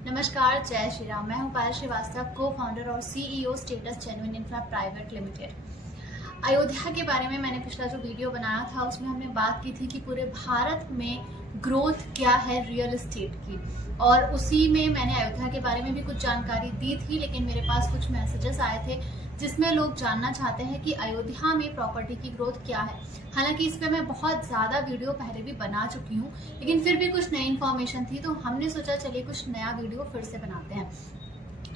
नमस्कार, जय श्री राम। मैं हूं पायल श्रीवास्तव, को फाउंडर और CEO status genuine infra private limited. Ayodhya के बारे में मैंने पिछला जो वीडियो बनाया था उसमें हमने बात की थी कि पूरे भारत में ग्रोथ क्या है रियल एस्टेट की, और उसी में मैंने अयोध्या के बारे में भी कुछ जानकारी दी थी। लेकिन मेरे पास कुछ मैसेजेस आए थे जिसमें लोग जानना चाहते हैं कि अयोध्या में प्रॉपर्टी की ग्रोथ क्या है। हालांकि इस पे मैं बहुत ज़्यादा वीडियो पहले भी बना चुकी हूँ, लेकिन फिर भी कुछ नई इन्फॉर्मेशन थी तो हमने सोचा चलिए कुछ नया वीडियो फिर से बनाते हैं।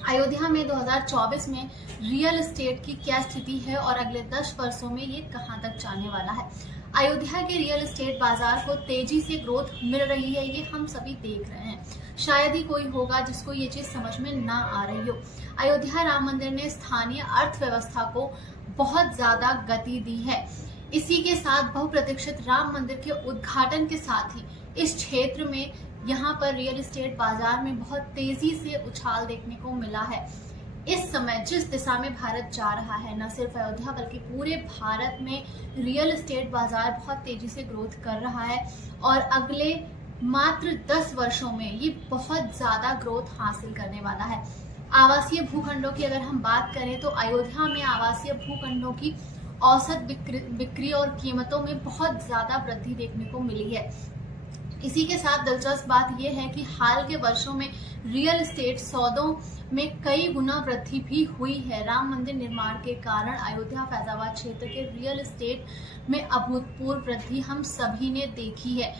अयोध्या में 2024 में रियल एस्टेट की क्या स्थिति है और अगले 10 वर्षों में ये कहां तक जाने वाला है। अयोध्या के रियल एस्टेट बाजार को तेजी से ग्रोथ मिल रही है, ये हम सभी देख रहे हैं। शायद ही कोई होगा जिसको ये चीज समझ में ना आ रही हो। अयोध्या राम मंदिर ने स्थानीय अर्थव्यवस्था को बहुत ज्यादा गति दी है। इसी के साथ बहुप्रतीक्षित राम मंदिर के उद्घाटन के साथ ही इस क्षेत्र में यहाँ पर रियल एस्टेट बाजार में बहुत तेजी से उछाल देखने को मिला है। इस समय जिस दिशा में भारत जा रहा है, न सिर्फ अयोध्या बल्कि पूरे भारत में रियल एस्टेट बाजार बहुत तेजी से ग्रोथ कर रहा है और अगले मात्र 10 वर्षों में ये बहुत ज्यादा ग्रोथ हासिल करने वाला है। आवासीय भूखंडों की अगर हम बात करें तो अयोध्या में आवासीय भूखंडों की औसत बिक्री और कीमतों में बहुत ज्यादा वृद्धि देखने को मिली है। इसी के साथ दिलचस्प बात यह है कि हाल के वर्षों में रियल एस्टेट सौदों में कई गुना वृद्धि भी हुई है। राम मंदिर निर्माण के कारण अयोध्या फैजाबाद क्षेत्र के रियल एस्टेट में अभूतपूर्व वृद्धि हम सभी ने देखी है।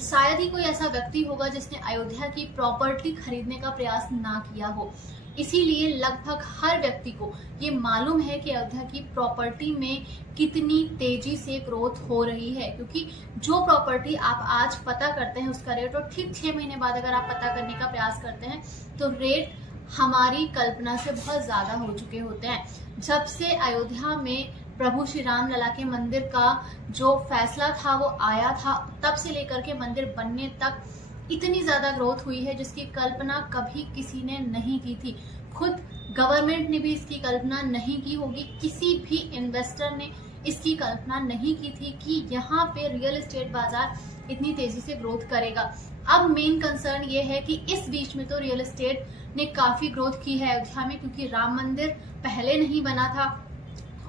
शायद ही कोई ऐसा व्यक्ति होगा जिसने अयोध्या की प्रॉपर्टी खरीदने का प्रयास ना किया हो। इसीलिए लगभग हर व्यक्ति को ये मालूम है कि अयोध्या की प्रॉपर्टी में कितनी तेजी से ग्रोथ हो रही है, क्योंकि जो प्रॉपर्टी आप आज पता करते हैं उसका रेट और ठीक 6 महीने बाद अगर आप पता करने का प्रयास करते हैं तो रेट हमारी कल्पना से बहुत ज्यादा हो चुके होते हैं। जब से अयोध्या में प्रभु श्री राम लला के मंदिर का जो फैसला था वो आया था, तब से लेकर के मंदिर बनने तक इतनी ज्यादा ग्रोथ हुई है जिसकी कल्पना कभी किसी ने नहीं की थी। खुद गवर्नमेंट ने भी इसकी कल्पना नहीं की होगी, किसी भी इन्वेस्टर ने इसकी कल्पना नहीं की थी कि यहाँ पे रियल एस्टेट बाजार इतनी तेजी से ग्रोथ करेगा। अब मेन कंसर्न ये है कि इस बीच में तो रियल एस्टेट ने काफी ग्रोथ की है अयोध्या में, क्योंकि राम मंदिर पहले नहीं बना था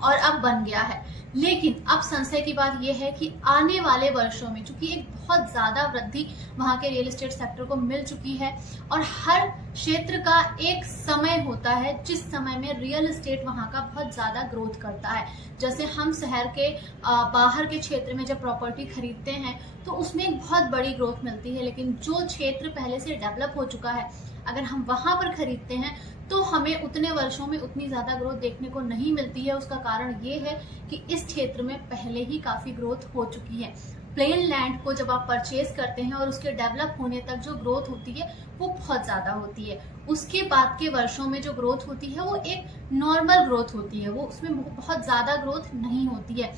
और अब बन गया है। लेकिन अब संशय की बात यह है कि आने वाले वर्षों में चूंकि एक बहुत ज्यादा वृद्धि वहां के रियल एस्टेट सेक्टर को मिल चुकी है और हर क्षेत्र का एक समय होता है जिस समय में रियल एस्टेट वहां का बहुत ज्यादा ग्रोथ करता है। जैसे हम शहर के बाहर के क्षेत्र में जब प्रॉपर्टी खरीदते हैं तो उसमें एक बहुत बड़ी ग्रोथ मिलती है, लेकिन जो क्षेत्र पहले से डेवलप हो चुका है अगर हम वहां पर खरीदते हैं तो हमें उतने वर्षों में उतनी ज्यादा ग्रोथ देखने को नहीं मिलती है। उसका कारण ये है कि इस क्षेत्र में पहले ही काफी ग्रोथ हो चुकी है। प्लेन लैंड को जब आप परचेज करते हैं और उसके डेवलप होने तक जो ग्रोथ होती है वो बहुत ज्यादा होती है। उसके बाद के वर्षों में जो ग्रोथ होती है वो एक नॉर्मल ग्रोथ होती है, वो उसमें बहुत ज्यादा ग्रोथ नहीं होती है।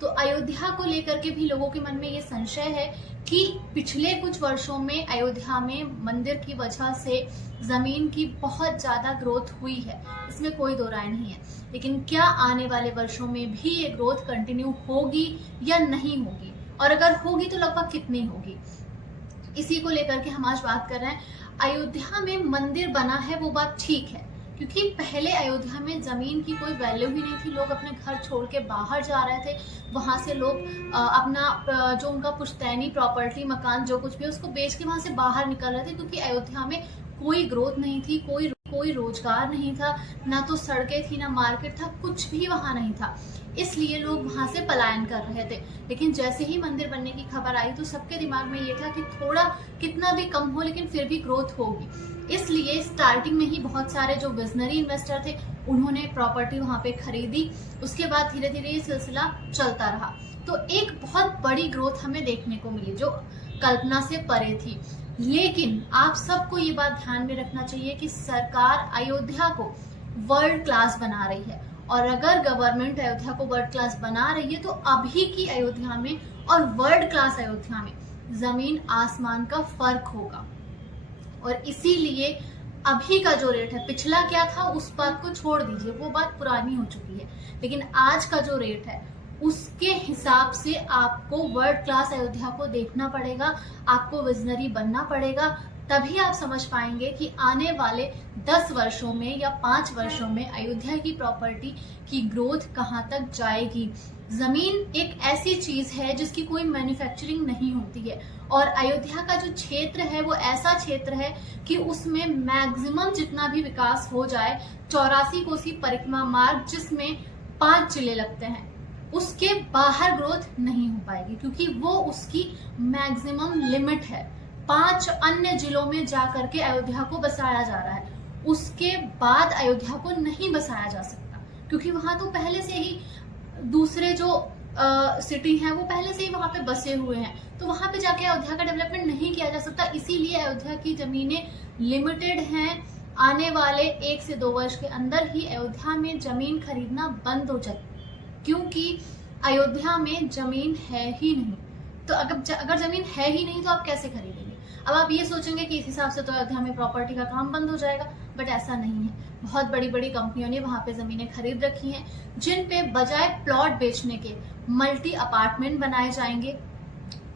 तो अयोध्या को लेकर के भी लोगों के मन में ये संशय है कि पिछले कुछ वर्षों में अयोध्या में मंदिर की वजह से जमीन की बहुत ज्यादा ग्रोथ हुई है, इसमें कोई दो राय नहीं है। लेकिन क्या आने वाले वर्षों में भी ये ग्रोथ कंटिन्यू होगी या नहीं होगी, और अगर होगी तो लगभग कितनी होगी, इसी को लेकर के हम आज बात कर रहे हैं। अयोध्या में मंदिर बना है वो बात ठीक है, क्योंकि पहले अयोध्या में जमीन की कोई वैल्यू ही नहीं थी। लोग अपने घर छोड़ के बाहर जा रहे थे, वहां से लोग अपना जो उनका पुश्तैनी प्रॉपर्टी मकान जो कुछ भी है उसको बेच के वहां से बाहर निकल रहे थे, क्योंकि अयोध्या में कोई ग्रोथ नहीं थी, कोई रोजगार नहीं था, ना तो सड़कें थी ना मार्केट था, कुछ भी वहां नहीं था। इसलिए लोग वहां से पलायन कर रहे थे। लेकिन जैसे ही मंदिर बनने की खबर आई तो सबके दिमाग में ये था कि थोड़ा कितना भी कम हो लेकिन फिर भी ग्रोथ होगी। इसलिए स्टार्टिंग में ही बहुत सारे जो विजनरी इन्वेस्टर थे उन्होंने प्रॉपर्टी वहां पे खरीदी। उसके बाद धीरे धीरे ये सिलसिला चलता रहा तो एक बहुत बड़ी ग्रोथ हमें देखने को मिली जो कल्पना से परे थी। लेकिन आप सबको ये बात ध्यान में रखना चाहिए कि सरकार अयोध्या को वर्ल्ड क्लास बना रही है, और अगर गवर्नमेंट अयोध्या को वर्ल्ड क्लास बना रही है तो अभी की अयोध्या में और वर्ल्ड क्लास अयोध्या में जमीन आसमान का फर्क होगा। और इसीलिए अभी का जो रेट है, पिछला क्या था उस बात को छोड़ दीजिए, वो बात पुरानी हो चुकी है, लेकिन आज का जो रेट है उसके हिसाब से आपको वर्ल्ड क्लास अयोध्या को देखना पड़ेगा, आपको विजनरी बनना पड़ेगा, तभी आप समझ पाएंगे कि आने वाले 10 वर्षों में या 5 वर्षों में अयोध्या की प्रॉपर्टी की ग्रोथ कहाँ तक जाएगी। जमीन एक ऐसी चीज है जिसकी कोई मैन्युफैक्चरिंग नहीं होती है, और अयोध्या का जो क्षेत्र है वो ऐसा क्षेत्र है कि उसमें मैक्सिमम जितना भी विकास हो जाए, 84 कोसी परिक्रमा मार्ग जिसमें 5 जिले लगते हैं, उसके बाहर ग्रोथ नहीं हो पाएगी, क्योंकि वो उसकी मैक्सिमम लिमिट है। 5 अन्य जिलों में जाकर के अयोध्या को बसाया जा रहा है, उसके बाद अयोध्या को नहीं बसाया जा सकता, क्योंकि वहां तो पहले से ही दूसरे जो सिटी हैं वो पहले से ही वहां पे बसे हुए हैं, तो वहां पे जाके अयोध्या का डेवलपमेंट नहीं किया जा सकता। इसीलिए अयोध्या की जमीनें लिमिटेड हैं। आने वाले 1 से 2 वर्ष के अंदर ही अयोध्या में जमीन खरीदना बंद हो जाए, क्योंकि अयोध्या में जमीन है ही नहीं। तो अगर जमीन है ही नहीं तो आप कैसे खरीदेंगे। अब आप ये सोचेंगे कि इस हिसाब से तो अयोध्या में प्रॉपर्टी का काम बंद हो जाएगा, बट ऐसा नहीं है। बहुत बड़ी बड़ी कंपनियों ने वहां पे जमीनें खरीद रखी हैं, जिन पे बजाय प्लॉट बेचने के मल्टी अपार्टमेंट बनाए जाएंगे,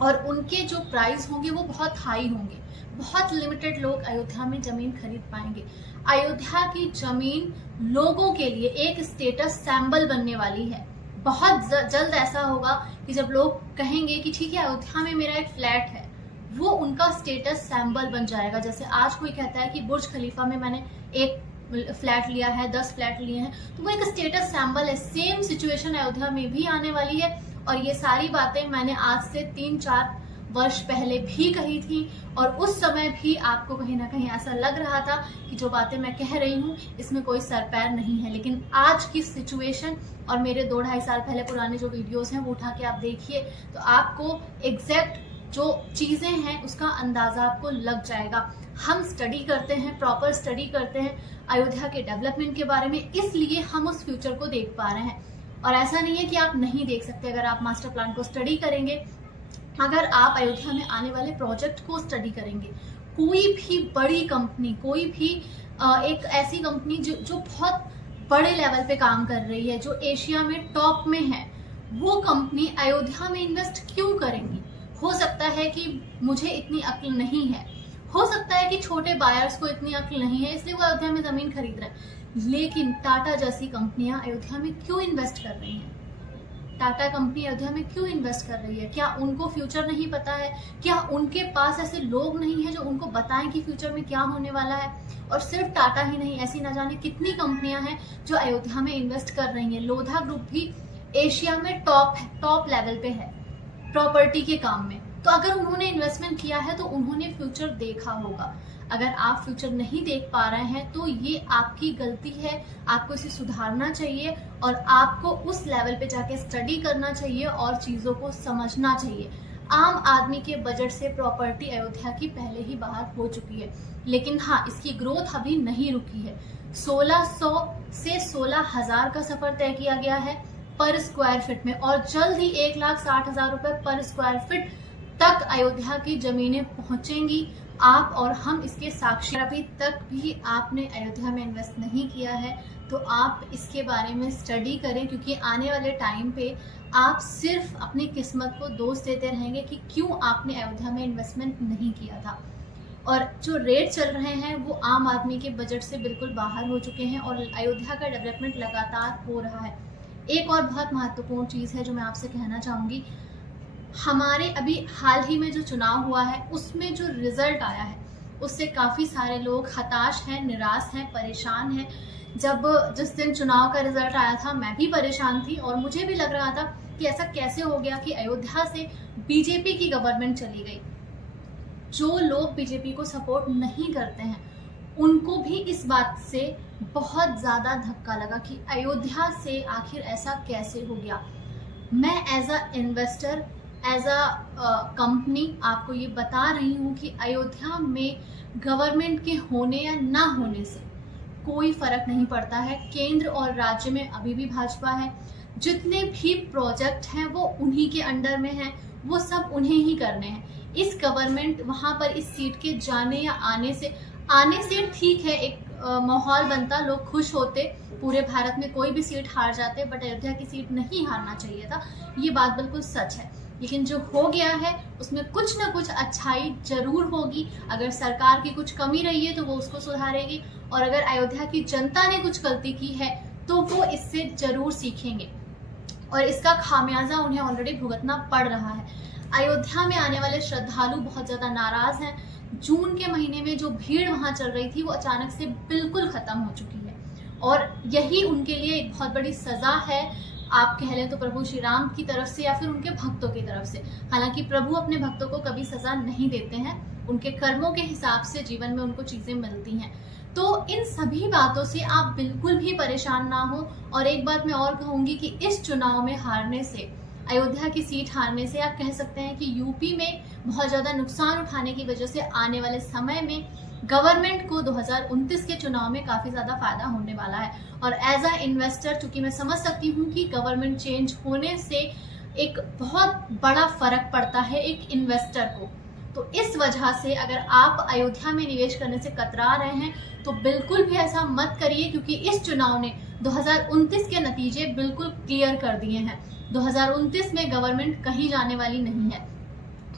और उनके जो प्राइस होंगे वो बहुत हाई होंगे। बहुत लिमिटेड लोग अयोध्या में जमीन खरीद पाएंगे। अयोध्या की जमीन लोगों के लिए एक स्टेटस सिंबल बनने वाली है। बहुत जल्द ऐसा होगा कि जब लोग कहेंगे कि ठीक है अयोध्या में मेरा एक फ्लैट है, वो उनका स्टेटस सिंबल बन जाएगा। जैसे आज कोई कहता है कि बुर्ज खलीफा में मैंने एक फ्लैट लिया है, 10 फ्लैट लिए हैं, तो वो एक स्टेटस सिंबल है। सेम सिचुएशन अयोध्या में भी आने वाली है, और ये सारी बातें मैंने आज से 3-4 वर्ष पहले भी कही थी, और उस समय भी आपको कहीं ना कहीं ऐसा लग रहा था कि जो बातें मैं कह रही हूँ इसमें कोई सर पैर नहीं है। लेकिन आज की सिचुएशन और मेरे 2-2.5 साल पहले पुराने जो वीडियोस हैं वो उठा के आप देखिए, तो आपको एग्जैक्ट जो चीजें हैं उसका अंदाजा आपको लग जाएगा। हम स्टडी करते हैं, प्रॉपर स्टडी करते हैं अयोध्या के डेवलपमेंट के बारे में, इसलिए हम उस फ्यूचर को देख पा रहे हैं। और ऐसा नहीं है कि आप नहीं देख सकते। अगर आप मास्टर प्लान को स्टडी करेंगे, अगर आप अयोध्या में आने वाले प्रोजेक्ट को स्टडी करेंगे, कोई भी बड़ी कंपनी, कोई भी एक ऐसी कंपनी जो बहुत बड़े लेवल पे काम कर रही है, जो एशिया में टॉप में है, वो कंपनी अयोध्या में इन्वेस्ट क्यों करेंगी। हो सकता है कि मुझे इतनी अक्ल नहीं है, हो सकता है कि छोटे बायर्स को इतनी अक्ल नहीं है, इसलिए वो अयोध्या में जमीन खरीद रहे हैं। लेकिन टाटा जैसी कंपनियां अयोध्या में क्यों इन्वेस्ट कर रही हैं? टाटा कंपनी अयोध्या में क्यों इन्वेस्ट कर रही है? क्या उनको फ्यूचर नहीं पता है? क्या उनके पास ऐसे लोग नहीं है जो उनको बताएं कि फ्यूचर में क्या होने वाला है? और सिर्फ टाटा ही नहीं, ऐसी ना जाने कितनी कंपनियां हैं जो अयोध्या में इन्वेस्ट कर रही हैं। लोधा ग्रुप भी एशिया में टॉप लेवल पे है प्रॉपर्टी के काम में। तो अगर उन्होंने इन्वेस्टमेंट किया है तो उन्होंने फ्यूचर देखा होगा। अगर आप फ्यूचर नहीं देख पा रहे हैं तो ये आपकी गलती है, आपको इसे सुधारना चाहिए, और आपको उस लेवल पे जाके स्टडी करना चाहिए और चीजों को समझना चाहिए। आम आदमी के बजट से प्रॉपर्टी अयोध्या की पहले ही बाहर हो चुकी है, लेकिन हाँ, इसकी ग्रोथ अभी नहीं रुकी है। 1600 से 16,000 का सफर तय किया गया है पर स्क्वायर फीट में, और जल्द ही 1,60,000 रुपए पर स्क्वायर फीट तक अयोध्या की जमीनें पहुंचेंगी। आप और हम इसके साक्षी। अभी तक भी आपने अयोध्या में इन्वेस्ट नहीं किया है तो आप इसके बारे में स्टडी करें, क्योंकि आने वाले टाइम पे आप सिर्फ अपनी किस्मत को दोष देते रहेंगे कि क्यों आपने अयोध्या में इन्वेस्टमेंट नहीं किया था। और जो रेट चल रहे हैं वो आम आदमी के बजट से बिल्कुल बाहर हो चुके हैं, और अयोध्या का डेवलपमेंट लगातार हो रहा है। एक और बहुत महत्वपूर्ण चीज़ है जो मैं आपसे कहना चाहूँगी, हमारे अभी हाल ही में जो चुनाव हुआ है उसमें जो रिजल्ट आया है उससे काफ़ी सारे लोग हताश हैं, निराश हैं, परेशान हैं। जिस दिन चुनाव का रिजल्ट आया था मैं भी परेशान थी, और मुझे भी लग रहा था कि ऐसा कैसे हो गया कि अयोध्या से बीजेपी की गवर्नमेंट चली गई। जो लोग बीजेपी को सपोर्ट नहीं करते हैं उनको भी इस बात से बहुत ज़्यादा धक्का लगा कि अयोध्या से आखिर ऐसा कैसे हो गया। मैं as a investor, as a company आपको ये बता रही हूँ कि अयोध्या में गवर्नमेंट के होने या ना होने से कोई फर्क नहीं पड़ता है। केंद्र और राज्य में अभी भी भाजपा है। जितने भी प्रोजेक्ट हैं वो उन्हीं के अंडर में हैं, वो सब उन्हें ही करने हैं। इस गवर्नमेंट वहाँ पर इस सीट के जाने या आने से ठीक है, एक माहौल बनता, लोग खुश होते, पूरे भारत में कोई भी सीट हार जाते, बट अयोध्या की सीट नहीं हारना चाहिए था। ये बात बिल्कुल सच है। लेकिन जो हो गया है उसमें कुछ ना कुछ अच्छाई जरूर होगी। अगर सरकार की कुछ कमी रही है तो वो उसको सुधारेगी, और अगर अयोध्या की जनता ने कुछ गलती की है तो वो इससे जरूर सीखेंगे, और इसका खामियाजा उन्हें ऑलरेडी भुगतना पड़ रहा है। अयोध्या में आने वाले श्रद्धालु बहुत ज्यादा नाराज हैं। जून के महीने में जो भीड़ वहां चल रही थी वो अचानक से बिल्कुल खत्म हो चुकी है, और यही उनके लिए एक बहुत बड़ी सजा है। आप कह लें तो प्रभु श्री राम की तरफ से या फिर उनके भक्तों की तरफ से। हालांकि प्रभु अपने भक्तों को कभी सजा नहीं देते हैं, उनके कर्मों के हिसाब से जीवन में उनको चीजें मिलती हैं। तो इन सभी बातों से आप बिल्कुल भी परेशान ना हो। और एक बात मैं और कहूंगी कि इस चुनाव में हारने से, अयोध्या की सीट हारने से, आप कह सकते हैं कि यूपी में बहुत ज्यादा नुकसान उठाने की वजह से आने वाले समय में गवर्नमेंट को 2029 के चुनाव में काफी ज्यादा फायदा होने वाला है। और एज अ इन्वेस्टर, चूंकि मैं समझ सकती हूँ कि गवर्नमेंट चेंज होने से एक बहुत बड़ा फर्क पड़ता है एक इन्वेस्टर को, तो इस वजह से अगर आप अयोध्या में निवेश करने से कतरा रहे हैं तो बिल्कुल भी ऐसा मत करिए, क्योंकि इस चुनाव ने 2029 के नतीजे बिल्कुल क्लियर कर दिए हैं। 2029 में गवर्नमेंट कहीं जाने वाली नहीं है।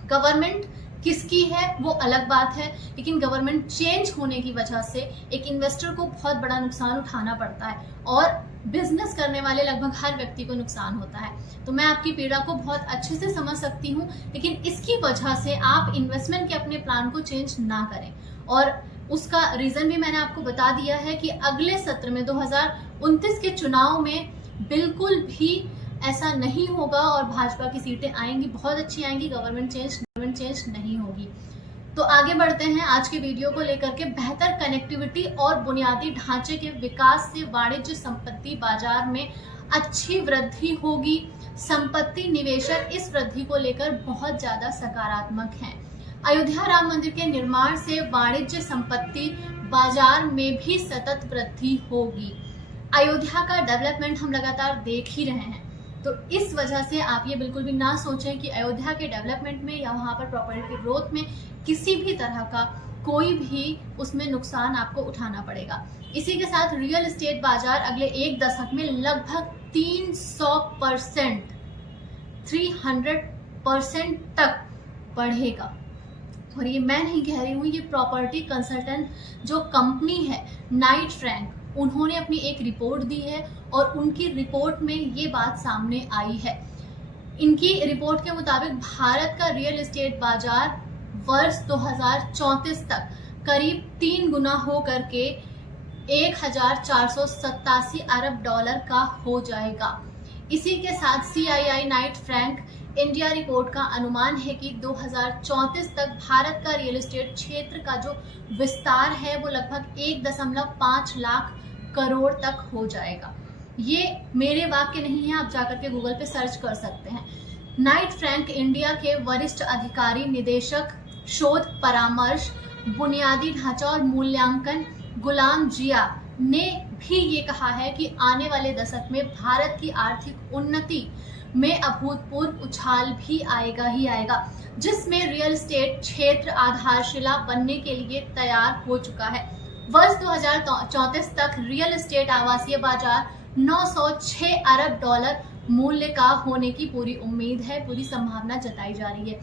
गवर्नमेंट किसकी है वो अलग बात है, लेकिन गवर्नमेंट चेंज होने की वजह से एक इन्वेस्टर को बहुत बड़ा नुकसान उठाना पड़ता है, और बिजनेस करने वाले लगभग हर व्यक्ति को नुकसान होता है। तो मैं आपकी पीड़ा को बहुत अच्छे से समझ सकती हूँ, लेकिन इसकी वजह से आप इन्वेस्टमेंट के अपने प्लान को चेंज ना करें। और उसका रीजन भी मैंने आपको बता दिया है कि अगले सत्र में 2029 के चुनाव में बिल्कुल भी ऐसा नहीं होगा, और भाजपा की सीटें आएंगी, बहुत अच्छी आएंगी, गवर्नमेंट चेंज नहीं होगी। तो आगे बढ़ते हैं आज के वीडियो को लेकर के। बेहतर कनेक्टिविटी और बुनियादी ढांचे के विकास से वाणिज्य संपत्ति बाजार में अच्छी वृद्धि होगी। संपत्ति निवेशक इस वृद्धि को लेकर बहुत ज्यादा सकारात्मक हैं। अयोध्या राम मंदिर के निर्माण से वाणिज्य संपत्ति बाजार में भी सतत वृद्धि होगी। अयोध्या का डेवलपमेंट हम लगातार देख ही रहे हैं, तो इस वजह से आप ये बिल्कुल भी ना सोचें कि अयोध्या के डेवलपमेंट में या वहाँ पर प्रॉपर्टी ग्रोथ में किसी भी तरह का कोई भी उसमें नुकसान आपको उठाना पड़ेगा। इसी के साथ रियल एस्टेट बाजार अगले एक दशक में लगभग 300% तक बढ़ेगा। और ये मैं नहीं कह रही हूँ, ये प्रॉपर्टी कंसल्टेंट जो कंपनी है नाइट फ्रैंक, उन्होंने अपनी एक रिपोर्ट दी है और उनकी रिपोर्ट में ये बात सामने आई है। इनकी रिपोर्ट के मुताबिक भारत का रियल एस्टेट बाजार वर्ष 2034 तक करीब 3 गुना हो करके 1487 अरब डॉलर का हो जाएगा। इसी के साथ CII Knight Frank India report का अनुमान है कि 2034 तक भारत का रियल एस्टेट क्षेत्र का जो विस्तार है वो लगभग 1.5 लाख करोड़ तक हो जाएगा। ये मेरे वाक्य नहीं है, आप जाकर के गूगल पे सर्च कर सकते हैं। नाइट फ्रैंक इंडिया के वरिष्ठ अधिकारी निदेशक शोध परामर्श बुनियादी ढांचा और मूल्यांकन गुलाम जिया ने भी ये कहा है कि आने वाले दशक में भारत की आर्थिक उन्नति में अभूतपूर्व उछाल भी आएगा ही आएगा, जिसमें रियल एस्टेट क्षेत्र आधारशिला बनने के लिए तैयार हो चुका है। वर्ष 2034 तक रियल एस्टेट आवासीय बाजार 906 अरब डॉलर मूल्य का होने की पूरी उम्मीद है, पूरी संभावना जताई जा रही है।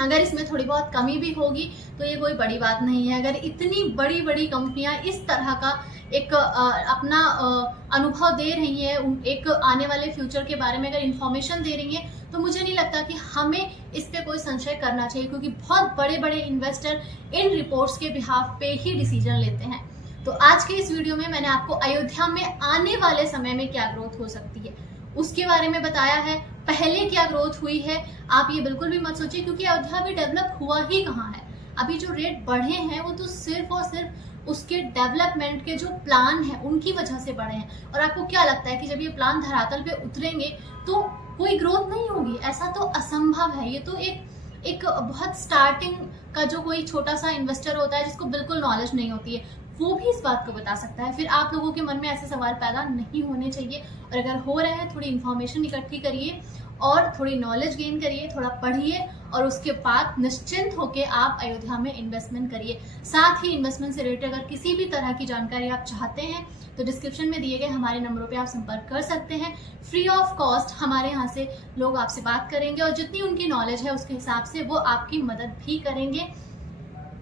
अगर इसमें थोड़ी बहुत कमी भी होगी तो ये कोई बड़ी बात नहीं है। अगर इतनी बड़ी बड़ी कंपनियां इस तरह का एक अपना अनुभव दे रही हैं, एक आने वाले फ्यूचर के बारे में अगर इंफॉर्मेशन दे रही हैं, तो मुझे नहीं लगता कि हमें इस पे कोई संशय करना चाहिए, क्योंकि बहुत बड़े बड़े इन्वेस्टर इन रिपोर्ट्स के बिहाफ पे ही डिसीजन लेते हैं। तो आज के इस वीडियो में मैंने आपको अयोध्या में आने वाले समय में क्या ग्रोथ हो सकती है उसके बारे में बताया है। पहले क्या ग्रोथ हुई है आप ये बिल्कुल भी मत सोचिए, क्योंकि अयोध्या भी डेवलप हुआ ही कहाँ है। अभी जो रेट बढ़े हैं वो तो सिर्फ और सिर्फ उसके डेवलपमेंट के जो प्लान है उनकी वजह से बढ़े हैं। और आपको क्या लगता है कि जब ये प्लान धरातल पे उतरेंगे तो कोई ग्रोथ नहीं होगी? ऐसा तो असंभव है। ये तो एक बहुत स्टार्टिंग का जो कोई छोटा सा इन्वेस्टर होता है जिसको बिल्कुल नॉलेज नहीं होती है, वो भी इस बात को बता सकता है। फिर आप लोगों के मन में ऐसे सवाल पैदा नहीं होने चाहिए। और अगर हो रहे हैं, थोड़ी इन्फॉर्मेशन इकट्ठी करिए और थोड़ी नॉलेज गेन करिए, थोड़ा पढ़िए और उसके बाद निश्चिंत होकर आप अयोध्या में इन्वेस्टमेंट करिए। साथ ही इन्वेस्टमेंट से रिलेटेड अगर किसी भी तरह की जानकारी आप चाहते हैं तो डिस्क्रिप्शन में दिए गए हमारे नंबरों पे आप संपर्क कर सकते हैं। फ्री ऑफ कॉस्ट हमारे यहाँ से लोग आपसे बात करेंगे और जितनी उनकी नॉलेज है उसके हिसाब से वो आपकी मदद भी करेंगे।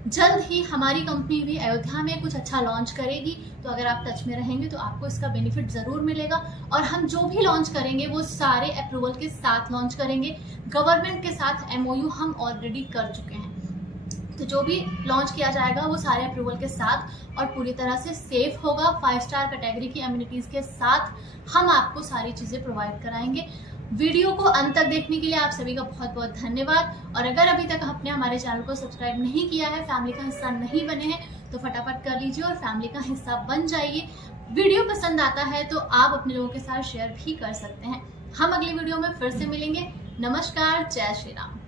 जल्द ही हमारी कंपनी भी अयोध्या में कुछ अच्छा लॉन्च करेगी, तो अगर आप टच में रहेंगे तो आपको इसका बेनिफिट ज़रूर मिलेगा। और हम जो भी लॉन्च करेंगे वो सारे अप्रूवल के साथ लॉन्च करेंगे। गवर्नमेंट के साथ MOU हम ऑलरेडी कर चुके हैं, तो जो भी लॉन्च किया जाएगा वो सारे अप्रूवल के साथ और पूरी तरह से सेफ होगा। 5 स्टार कैटेगरी की एमिनिटीज़ के साथ हम आपको सारी चीज़ें प्रोवाइड कराएंगे। वीडियो को अंत तक देखने के लिए आप सभी का बहुत बहुत धन्यवाद। और अगर अभी तक आपने हमारे चैनल को सब्सक्राइब नहीं किया है, फैमिली का हिस्सा नहीं बने हैं, तो फटाफट कर लीजिए और फैमिली का हिस्सा बन जाइए। वीडियो पसंद आता है तो आप अपने लोगों के साथ शेयर भी कर सकते हैं। हम अगली वीडियो में फिर से मिलेंगे। नमस्कार, जय श्री राम।